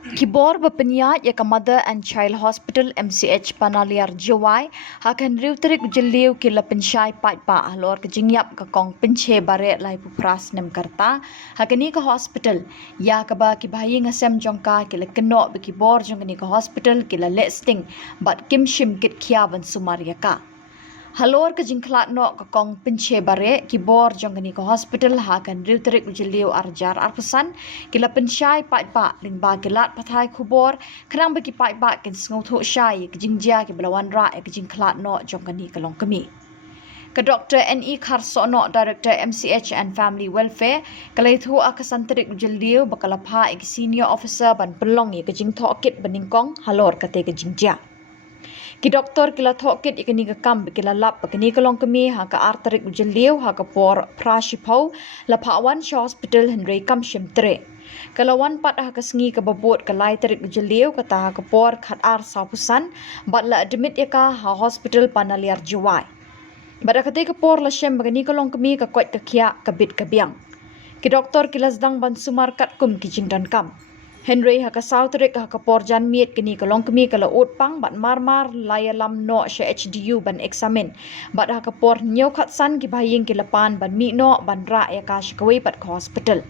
Kibor berpenyak ya ke Mother and Child Hospital MCH Panaliar Jawai hakan riutrik jeliu kila pensyai pa lor kejingyap ke kong penche bare lai pupras nem karta hakan ni ke hospital ya ke ba kibahi ngasem jongka kila kenok be kibor jong ni ke hospital kila listing bat kim shim kit khiawan sumaria ka Halor ke jingklat no ke kong penche bare kibor jongani ke hospital hakan riutrik ujeliu arjar arpusan kila pensyai pa ling ba kilat pathai kubor kerang bagi pa ken sngut ho syai ke jingjia ke belawan ra ke jingklat no jongani ke long kemi ke Dr. N.E. Karsono, Director MCH and Family Welfare, kalai thu akasantrik ujeliu bakalapha ke senior officer ban pelong ke jingtho kit beningkong halor kate ke jingjia Ki doktor kila thokit ikani ka kam kila lap kini kalong kami ha ka arterik ujeliu ha ka por prashipau la phawan hospital henry kam shimtre kalawan pat ha ka sngi ka babot ka lai terik ujeliu ka ta ha ka por khat ar sapusan bat la admit ya ka ha hospital panaliar juwai bada kate ka por la shem kini kalong kami ka kwat ka khia ka bit ka biang ki doktor kila sedang ban sumar kat kum ki jingdan kam Henry haka sautrik haka porjan miet kini kalong kemi kala utpang bat marmar layalam no she HDU ban examen bat haka por nyau khatsan ki bahing ki lapan ban mi no ban ra ya ka shikwe bat ko hospital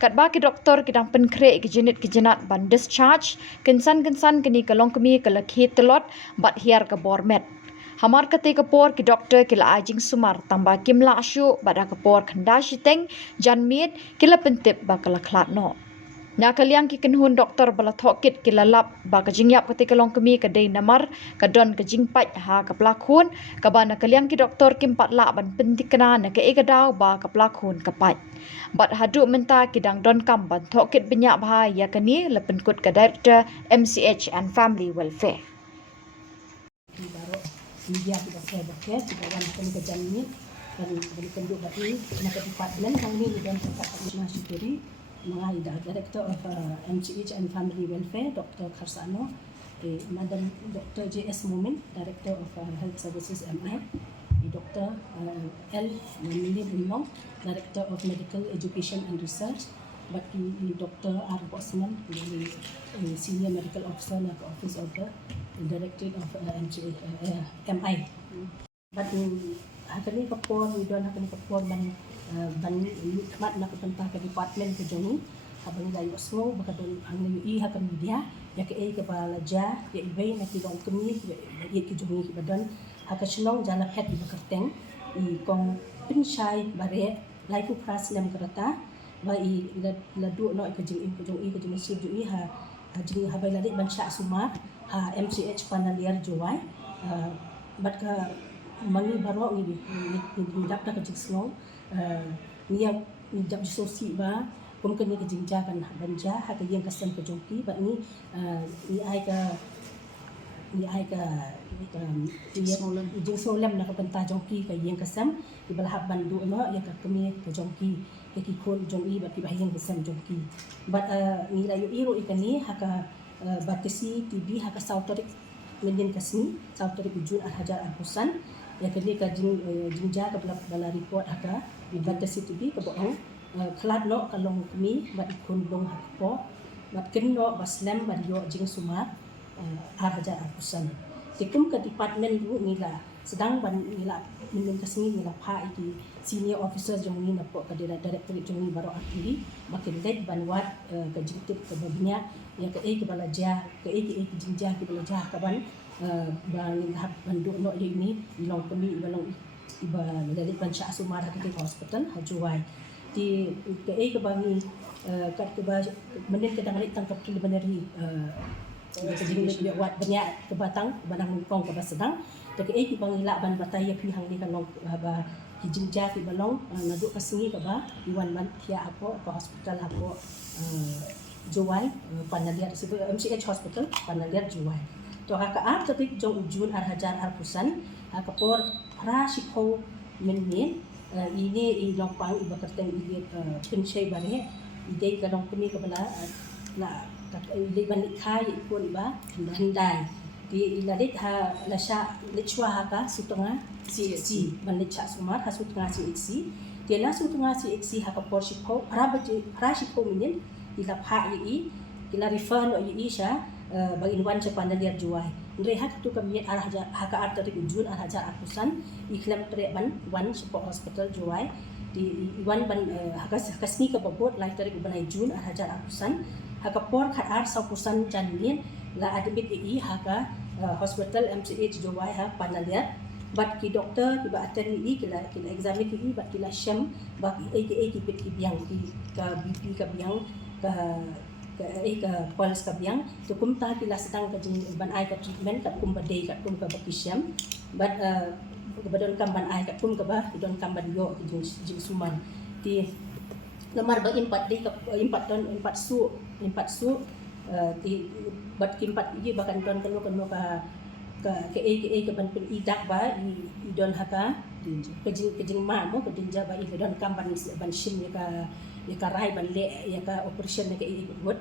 kat ba ki doktor ki dang penkre ki jenat ban discharge kensan kini kalong kemi kala khit telot bat hiar ka bormet Hamar kate kapor ki doktor kila ajing sumar tamba kimla asyu bat haka por khandashi teng jan miet kila pentip bakala klat no Nya kaliang ki kenhun doktor bala thokit ki lalap ba ka jingyap kati kalong kemi ka dei namar ka don ka jingpat ha ka plakun ka ba na kaliang ki doktor kim patla ban pentikna na ka egadaw ba ka plakun ka pat bat hadu menta ki dang don kam ban thokit benyak bha ya kani lepenkut ka director MCH and Family Welfare Baru media kita share baket kita wanita ke jamni dan berikan juga bagi nak department kami dan tempat masyarakat mengenai Director of MCH and Family Welfare, Dr. Karsano, Madam Dr. J.S. Mumin, Director of Health Services MI, Dr. L. Mili Bunlong, Director of Medical Education and Research, bagi Dr. R. Bosman, Senior Medical Officer of Office of the Director of MI. Bagi hari ni kapor, widon hari ni kapor ban nikmat nak pentah ke department ke joni habang layu osmo baka don ang layu hakan media ya ke ke balaja ya ibai nak kilong kemi ya ke joni badan hakasnong jala phet di bakarteng I kong pinshai bare lai ku pras lem kereta ba I la du no ke jing ke jing sib ju ha jing ha bai la ban sha suma ha MCH panaliar jowai bat ka mangi baro ni dap ka jing slong niya jab sosi ba kum kan ni kejingja kan banja ha ka yang kasem ke jongki ba ni ai ka jing solam na ka banta jongki ka yang kasem di balhab bandu no ya ka kemi ke jongki ke ki kon jongi ba ki ba yang kasem jongki ba ni la yo iro ikani ha ka ba kesi tb ha ka sautorik mendin kasni sautorik ujun hajar al-husan ya kali ka jingja ka bala report haka dibatasi tibi ka bohong klat no kalong kemi bat ikun long hakpo bat kenno baslem badio jing sumar hajar apusan tikum ka department bu nila sedang ban nila min kasni nila pha iki senior officers jong ni napo ka director jong ni baro akili makin led ban wat ka jingtip ka babnya ya ka ke balaja ka jingja ke balaja ka ban bang hab bandu no ini long kami balong iba dari panca sumar ke hospital hajuai di ke bangi kat ke ba menen ke dang tangkap preliminary jadi buat banyak ke batang banang kong ke sedang ke bangi la ban bataya pi hang ni kalong ba kijingja ki balong naduk kasingi ke ba iwan man tia apo ke hospital apo juai panaliar situ MCH hospital panaliar juai to haka ar tapi jong ujun ar hajar ar pusan haka por rashiko min ini longpang iba kerteng ini penshai bare ide kalong kami ke bala la ide ban khai pun ba handai di ilalit ha lasha lechwa haka sutunga CXC ban lecha sumar ha sutunga CXC dia la sutunga CXC haka por shiko rashiko minin ila pha yi kila refer no Isha bagi wan cepat dan dia juai ndre hak tu kami arah hak arteri ujun arah jar akusan iklam tre ban wan support hospital juai di wan ban hakasni ka babot lai tarik ban jun arah jar akusan hakapor khat ar saukusan janin la admit haka hospital MCH juai ha panalia bat ki doktor ki ba attend kila examine ki bat kila sham ba ki pit ki biang ki ka BP ka biang ka pulse ka biang to kum ta kila sedang ka jing ban ai ka treatment kat kum badai kat kum ka baki sham bat badon kam ban ai kat kum ka ba don kam ban yo ki jing suman ti lamar ba impat di ka impat su ti bat kimpat ji bakan don kanu ka ke ban pen idak ba I don haka kejing ma mo kedinja ba I don kam ban shim ya ka rai ban le ya ka operation ya ka I buat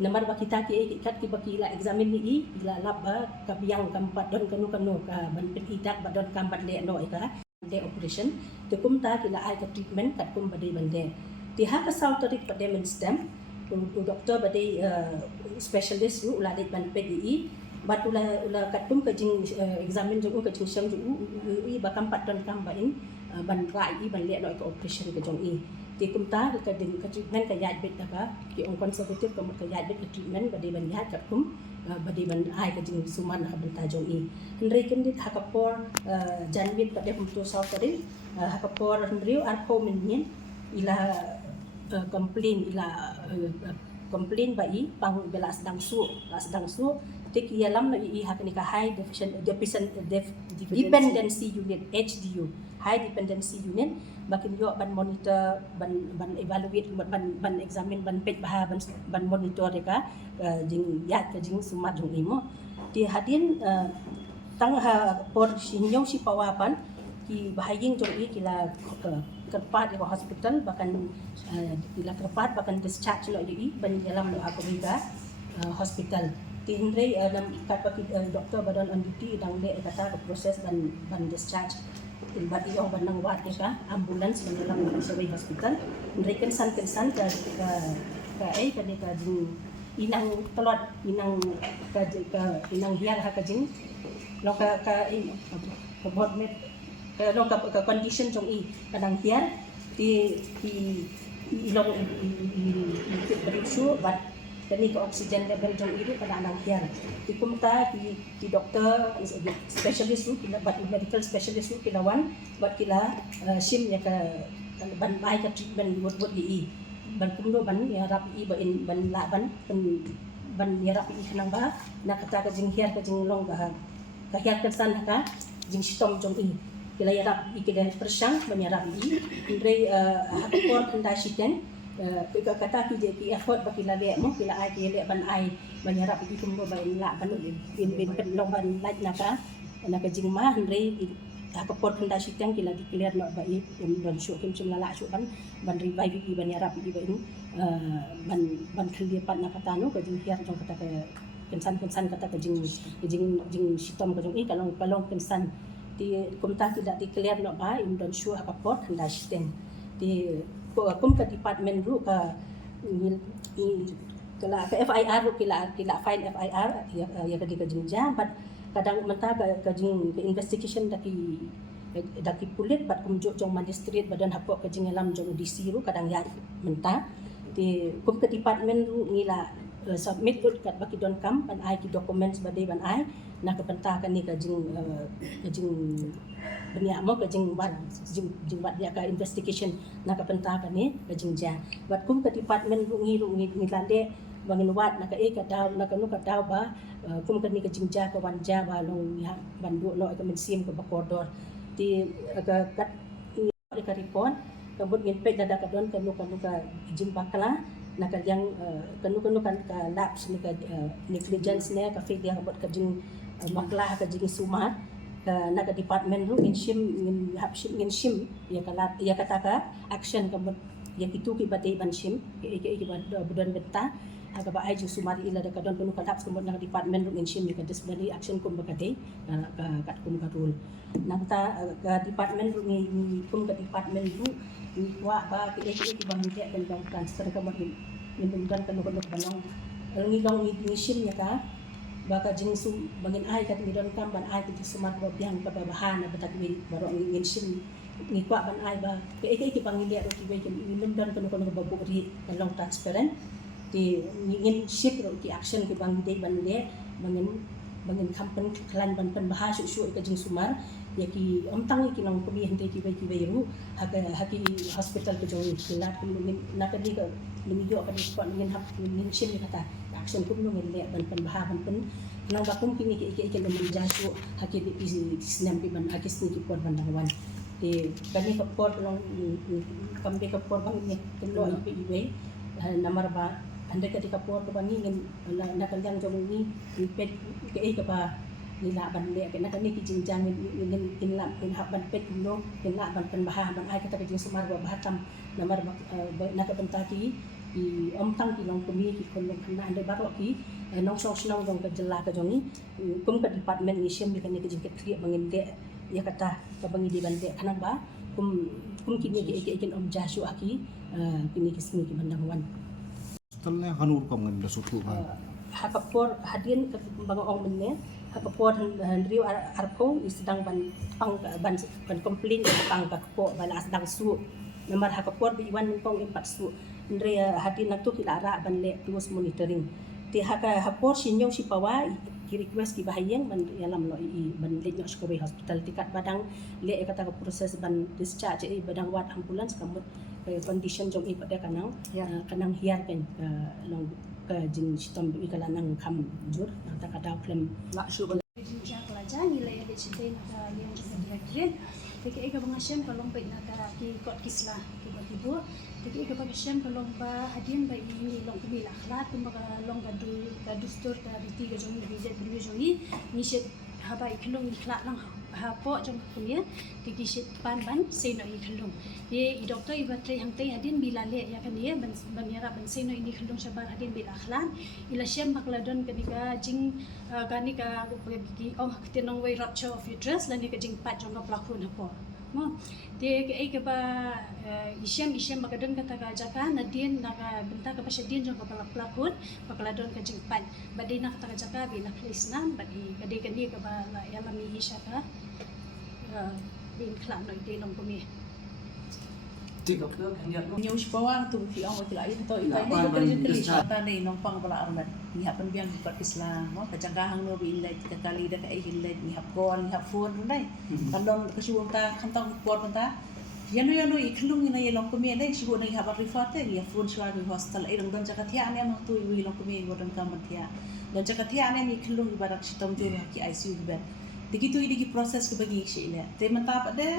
namar ba kita ki kat ki bakila examine ni ila lab ba ka biang kam pat don kanu ka ban pen idak ba don kam ban le no ka le operation te kum ta kila ai ka treatment kat kum ba dei ban le ti haka sau tarik pa dem stem doktor ba dei specialist yu ula dei ban PGI bat ula katum ka jing examine jong ka jing syam ju I bakam pat don kam ba in ban rai I ban le no ka operation ka jong I ti kum ta ka ding ka treatment ka yat bet ka ki ong conservative ka ka yat bet ka treatment ba de ban yat ka kum ba de ban ai ka jing suman ka ban ta jong I henry ken dit hakapor janwit pa de kum to sau tadi hakapor henry ar ko min ila complain ba I pang bela sedang su tik ialam na I hak ni ka high dependency unit HDU high dependency unit bakin yo ban monitor ban evaluate ban examine ban pet bah ban monitor ka jing yat ka jing sumat jong imo ti hadin tang ha por sinyong si pawapan ki bahaying jong I kila kerpat di hospital bahkan kila kerpat bahkan discharge lo I ban dalam lo aku hospital ti hindray nam kat baki doktor badan on duty dang le kata proses ban discharge bat iyo ban nang wat ka ambulance ban dalam sa hospital hindray kensan ka inang telot inang inang hiar ha ka jing lo ka bot met lo ka condition jong I kadang hiar ti ilong I berishu bat kani ka oxygen level jong I pada anang hiar ti kumta ti doktor specialist kila bat medical specialist kilawan bat kila shim ya ka ban ai ka treatment buat I ban kumdo ban ya rap I ban la ban ya rap I kanang ba na kata ka jing hiar ka jing long ka hiar ka san ka jing sitom jong I kila ya rap I kila persang ban ya rap I indre hakor kanda shiten kata ki effort baki la le mo kila ai ki le ban ai banyarap I kum ba la ban bin long ban laj naka jing ma hndre ka por khanda sitang kila declare no ba I don shu kim chum la shu ban revive I banyarap I ba ban khli pat naka tanu ka jing hiar jong kata ka kensan kata ka jing sitom ka jong I kalong kensan ti kum ta tidak declare no ba don shu ka por khanda sitang ti kum ka department ru ka FIR ru kila file FIR ya ka jingja but kadang menta ka jing investigation daki pulit bat kum jong magistrate badan hapok ka jing alam jong DC ru kadang ya menta ti kum ka department ru ngila submit ru kat baki don kam ban ai ki documents bade ban ai na ka penta ka ni ka jing benia mo ka jing bat dia ka investigation na ka penta ka ni ka jing ja bat kum ka department ru ngilande bangin wat na ka ka daw na ka nu ka daw ba kum ka ni ka jing ja ka wan ja ba long ya bandu no ka mensim ka bakordor ti ka kat ka report ka bud ngin pe dada ka don ka nu ka jing bakala na ka yang ka lapse ni ka negligence ne ka failure ka bud ka jing makla ka jing sumat na ka department ru ngin shim ya kata ka action ka ya kitu ki batay ban shim ki budan benta aga ba ay jing sumari ila da ka don kuno ka laps kumod na department ru ngin shim ya ka disciplinary action kum bakate kat kum ka rule nangta ka department ru ni kum ka department ru ni wa ba ki bang dia dan bang transfer ka mo ni dan kan ko banong ngilong ni shim ya ka baka jing su bangin ai kat mi don kam ban ai ti sumar ba biang ba bahan ba tak mi baro ngin shim ni kwa ban ai ba ke pangilia ro ki be kem ilum dan kono ba bu ri long transparent ti ngin ship ro ki action ki bang de ban le bangin kampen klan ban pen bahas su ka jing sumar ya ki tang ki long ko mi hente ki be ru haki hospital ko jong kilat ngin na ka di ka lumi yo ka di ko ngin hap ngin shim ni kata action ko ngin le ban pen bahas ban pen nang ba kum kini ke lum jasu haki di snam pi ban haki sni ki por ban dangwan ti kami ka por long kambe ka por bang ni kelo ibe namar ba anda ka di ka por ko bangi ngin na kanyang jong ni pet ke ka ba nila ban le ke na kani ki jinjang ngin kinlap kin hab ban pet no kinlap ban pen bahas ban ai ka ta jing sumar ba bahatam namar na ka benta ki tang ki long kumi ki kon long na ande baro ki nong song snong jong ka jela ka jong ni kum ka department ni shem ni kan ni ka jing ke tri bangin de ya kata ka bangi di ban de kanang ba kum kini ke jasu aki kini ki sini ki bandangwan setelahnya kan urkom ngan dasutu kan hakapor hadin ke bangong menne hakapor handriu arpo sedang ban komplain pang bakpo bala sedang su nomor hakapor bi wan pong impat su andre hadin nak tu kilara ban le terus monitoring ti hakapor sinyo si pawa ki request ki bahayeng ban yalam lo ban le no skobe hospital tikat badang le kata ka proses ban discharge badang wat ambulans kamut condition jong pada kanang hiar pen long ke jing sistem ikalanang kam jur ta kada klem la shu Jinja pelajar nilai ada cerita nak yang disediakan. Tapi eka pengasam kalau baik nak ki kot kislah tiba-tiba. Tapi eka pengasam kalau hadian baik ini long kami lah kelat kumba long gadu store dari tiga jom visit beri jom ni set haba iklong iklat lang hapo jom kami tiki set ban seno iklong. Ye doktor ibatri hang teh hadian bila le ya kan ye ban ban seno ini iklong sabar hadian bila kelat ila syam bakladon ketika jing gani ka bagi ketenong way rupture of uterus lani ka jing pat jong ka plakun hapo mo te ke ba isyam makadon kata ka jaka nadien naga benta ka pasyadien jong ka plakun bakladon ka jing pat badai nak kata ka jaka bila please na badi kadi kani ka ba ya lami isya ka din klan no ide long kumi Nhiều sekolah tu fi awak tidak itu itu ini kerja kerja tadi nompang bela arman ni hapan biang buat Islam mo kacangkahang no bi ilai tiga kali dah kai ilai ni hap call ni hap phone dai kandong kesuwang ta kantong port ta yanu iklung ni ye long kumi dai sigo ni hap refer te ya phone shwa di hostel ai dong jaga thia ne mang tu wi long kumi godon kam thia dan jaga thia ne mi iklung ibarat sitom tu ki ICU ibar begitu ini proses ke bagi sile te mentap de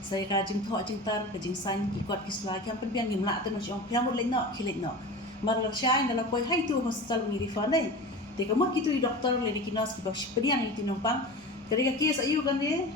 saya kajing thọ jing tar kajing san ki kot kisla kam pen biang ngim la te no chong piang le no khilet no mar la shai na la koi hai tu hospital mi rifa nei te ka mak kitu doktor le ni kinos ki bak pediang ti nompang kari ka kes ayu kan ne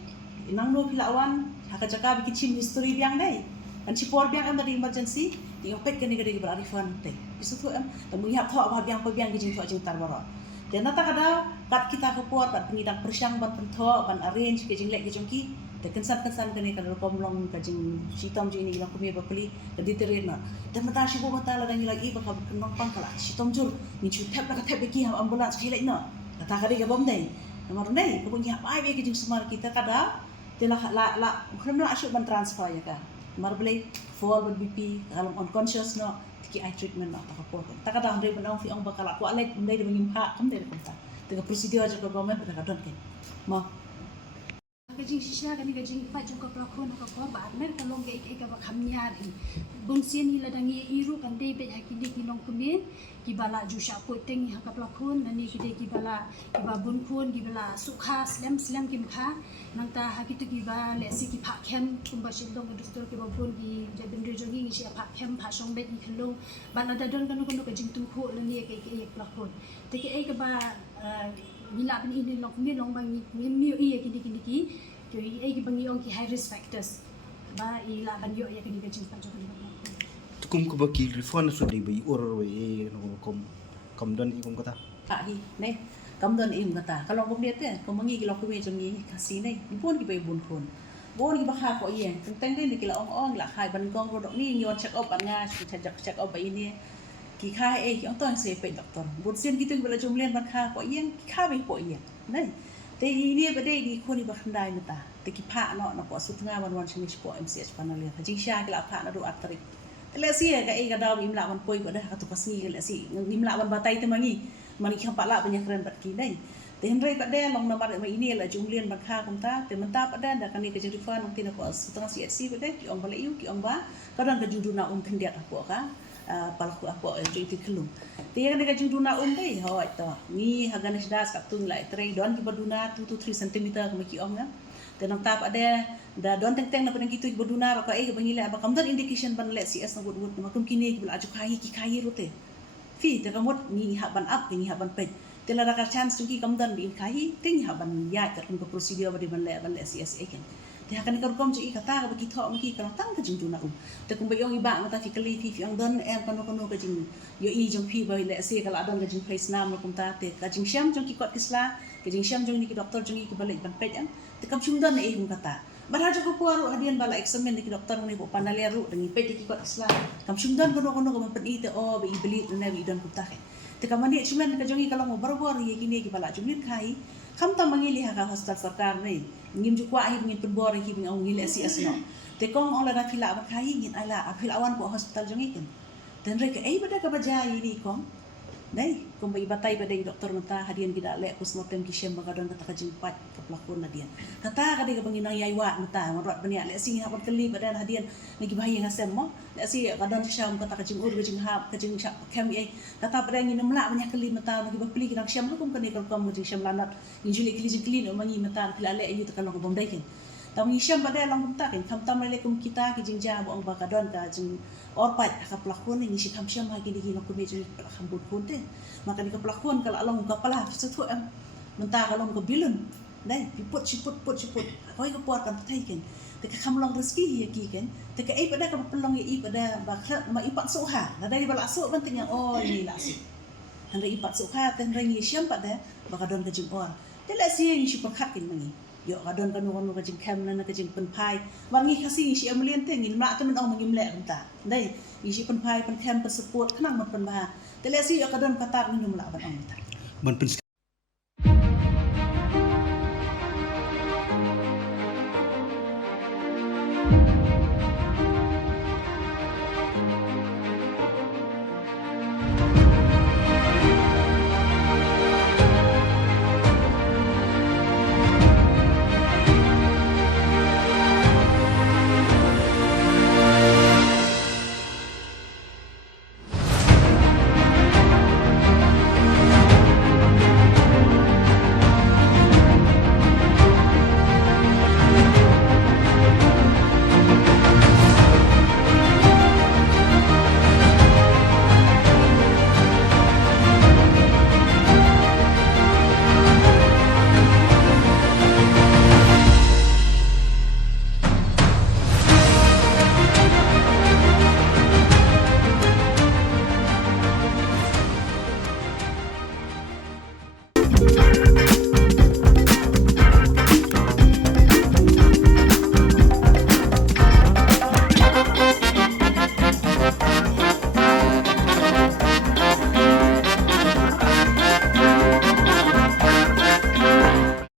inang no pilawan haka jaka bi kichim history biang nei kan si por biang am emergency ti opek kan ni kari bar arifan te isu tu am ta mu hap thọ ba biang jing thọ jing tar baro dan nata kada kat kita ke por kat pengidang persyang ban pentho ban arrange ke jing lek ke jongki te kensan kene kan kom long ka jing sitom jing ni long kumi ba peli ka diterin na dan mata si bo mata la dan lagi ba ka kenong pang kala sitom jur ni chu tap ka tap ki ha ambulans ki lek na kata kari ka bom dei nomor nei ko punya ai be ke jing semar kita kada te la khrem la asyuk ban transfer ya ka mar beli forward BP kalau unconscious no ki eye treatment no ta ka por ta kada andre banong fi ong ba kala ko alek ndai de ngim ha kam de ko ta te prosedur aja ko government ta ka don ke ma Kajing sisya kani kajing pat jong ka plakon ka ko ba mer kalong ge ka ba khamnyar hi bungsian hi ladangi iru kan de be hakini kinong kumin ki bala ju sha ko teng ha ka plakon nani ki de ki bala ki ba bun khon ki bala sukha slam kim kha nang ta hakitu ki ba le si ki pha khem kum ba shin dong dostor ki ba bun ki je bin re jogi si pha khem pha song be ki khlo ba la da don kan ko kajing tu kho lani ke plakon te ki ka ba nila bin ini long mi long bang mi iya kini ki to ai ki bang yong ki high risk factors ba ila ban yo ya kini ka jing pa jo kini tukum ko bakil refund so di bai or we no kom dan ikum kata hi nei kam don im kata kalau kom dia te ko mangi ki lo ko me jong ni kasi nei pun ki bai bun khon bon ki ba kha ko yen teng den ki la ong la khai ban gong ro dok ni nyon check up an nga check up ba ini ki kha ki ong tong se pe doktor bun sin gitu bela jumlen ban kha po yen ki kha be po yen nei te ini ba dei di ko ni ba khandai mata te ki pha no po su tanga wan chimi po MCH panalia ta jing sha ki la pha na do atrik te le si ga ga daw im la ban poi ba dah ka tu kasni ga le si im la ban batai te mangi mani kham pa la banyak keren bat ki nei te hendrai pa de long na mar ma ini la jumlen ban kha kum ta te menta pa da kan ni ka jeri fa nong tina ko su tanga CHC ba de ki ong ba le yu ki ong ba kadang ka judu na kendiat po ka palaku apa itu kelum. Tiang dekat juduna deh, hoi to. Ni haganes das katun lai tray don ki baduna 2 to 3 cm kami om na. Tenang tap ada da don teng na padang gitu ki baduna ka ai bangila ba kamdan indication ban let CS na wud makum kini ki bala aju kai rote. Fi te kamot ni haban up ni haban pej. Tela rakar chance tu ki kamdan bin kai ting haban ya ka kun ko procedure ba di ban let CS eken. Thì hãy cùng công chị cả ta cái kỹ thuật cái cái tăng cái trình độ nào thì cũng bây giờ bạn người ta phải cái lý thì ông đơn em con cái trình giờ y trong khi bây lẽ xe cái là đơn cái trình face nam mà chúng ta thì cái trình xem trong cái cột kisla cái trình xem trong cái doctor trong cái balik ban pet thì cầm chung đơn này cũng kata bahar jo ko puaro hadian bala examen cái doctor này bộ panalia ru dengan pet cái cột kisla cầm chung đơn con cái pen itu oh bị beli này bị đơn kita cái thì cầm dia cuma cái trong cái kalau mau baru ya kini cái bala chung khai kham ta mangili ha ka hospital sarkar này ngim ju kwa hi ngin penbor hi bing ong ngil SCS no te kong ong la fila ba khai ngin ala afil awan ko hospital jong iken ten re ke ai bada ka baja ini kong dai kong bai batai pada doktor mata hadian kita le postmortem ki shem bagadon kata ka jimpat ka pelakon hadian kata ka de ka bangin ang yaiwa mata marot bania le sing ha kali badan hadian lagi bahaya ngasem mo le si kadon syam kata ka jimur ka jing hab ka jing kem ai kata pada ngin mla banyak kali mata lagi bapli ki syam hukum ka ne ka kom jing syam lanat injuli kli mangi mata pila le ayu ta ka bom dai ken tam syam pada lang kumta ken kam tam le kum kita ki jing ja bo ba kadon ka jing orpat ka pelakon ni si kam syam ha ki di ko me jing khambut kun te maka di pelakon kalau along ka pala setu em menta kalau ka bilun dai put koi ka puat kan thai ken te ka kham long rezeki hi ki ken te ka ai pada ka pelong i pada ba ma ipat so ha dari bala so penting oh ini la si han ipat so ha ten ring syam pada ba kadon ka jing or te la si ni si pakhat ken mangi yo kadon kan won ka jing kem na ka jing pen pai wangi kasi si amlien te ngin ma te men ong mangim le ta dai ni si pen pai pen kem pen support khnang man pen ba te la si yo kadon katar ngin la ban ong ta Man